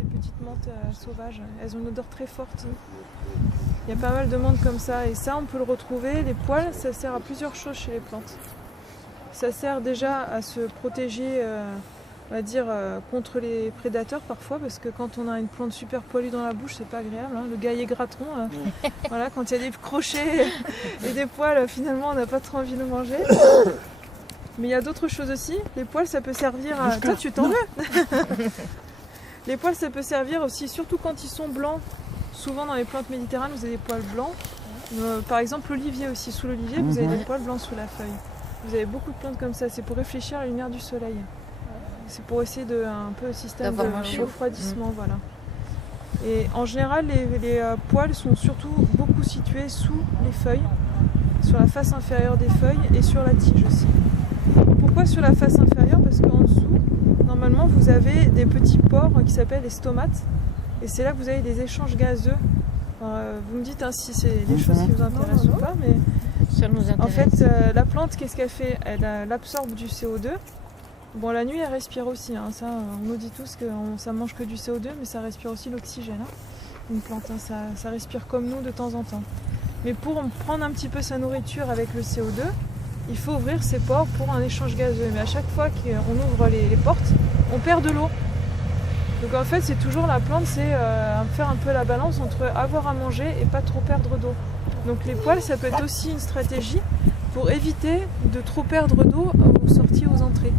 ces petites menthes sauvages. Elles ont une odeur très forte. Il y a pas mal de menthes comme ça. Et ça, on peut le retrouver. Les poils, ça sert à plusieurs choses chez les plantes. Ça sert déjà à se protéger, on va dire, contre les prédateurs parfois, parce que quand on a une plante super poilue dans la bouche, c'est pas agréable. Hein. Le gaillet graton, voilà, quand il y a des crochets et des poils, finalement, on n'a pas trop envie de manger. Mais il y a d'autres choses aussi. Les poils, ça peut servir à... Toi, tu t'en veux. Les poils, ça peut servir aussi, surtout quand ils sont blancs. Souvent, dans les plantes méditerranéennes, vous avez des poils blancs. Par exemple, l'olivier aussi. Sous l'olivier, vous avez des poils blancs sous la feuille. Vous avez beaucoup de plantes comme ça. C'est pour réfléchir à la lumière du soleil. C'est pour essayer de un peu le système de refroidissement, voilà. Et en général, les poils sont surtout beaucoup situés sous les feuilles, sur la face inférieure des feuilles et sur la tige aussi. Pourquoi sur la face inférieure? Parce qu'en dessous, normalement, vous avez des petits pores qui s'appellent les stomates. Et c'est là que vous avez des échanges gazeux. Alors, vous me dites si c'est des choses qui vous intéressent ou pas, mais ça nous intéresse. En fait, la plante, qu'est-ce qu'elle fait? Elle absorbe du CO2. Bon, la nuit, elle respire aussi. Hein. Ça, on nous dit tous que ça mange que du CO2, mais ça respire aussi l'oxygène. Hein. Une plante, hein, ça respire comme nous de temps en temps. Mais pour prendre un petit peu sa nourriture avec le CO2, il faut ouvrir ses pores pour un échange gazeux. Mais à chaque fois qu'on ouvre les portes, on perd de l'eau. Donc en fait, c'est toujours la plante, c'est faire un peu la balance entre avoir à manger et pas trop perdre d'eau. Donc les poils, ça peut être aussi une stratégie pour éviter de trop perdre d'eau aux sorties, aux entrées.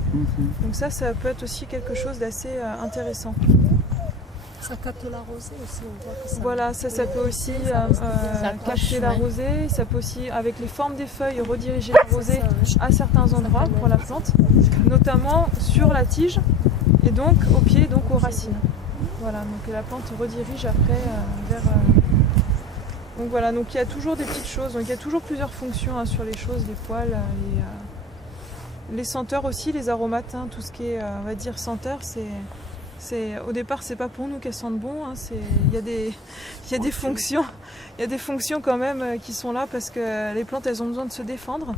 Donc ça peut être aussi quelque chose d'assez intéressant. Ça capte la rosée aussi, on voit que ça... Voilà, ça peut aussi capter la rosée, ça peut aussi, avec les formes des feuilles, rediriger la rosée à certains endroits pour la plante, notamment sur la tige et donc au pied, donc aux racines. Voilà, donc la plante redirige après vers... Donc voilà, donc il y a toujours des petites choses, donc il y a toujours plusieurs fonctions sur les choses, les poils, les senteurs aussi, les aromates, hein, tout ce qui est, on va dire, senteur, au départ, c'est pas pour nous qu'elles sentent bon, hein, il y a des fonctions, il y a des fonctions quand même qui sont là parce que les plantes, elles ont besoin de se défendre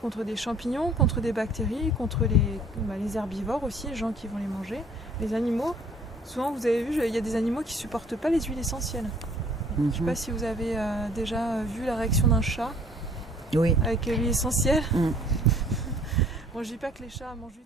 contre des champignons, contre des bactéries, contre les herbivores aussi, les gens qui vont les manger, les animaux. Souvent, vous avez vu, il y a des animaux qui supportent pas les huiles essentielles. Je ne sais pas si vous avez déjà vu la réaction d'un chat avec l'huile essentielle. Bon, je dis pas que les chats mangent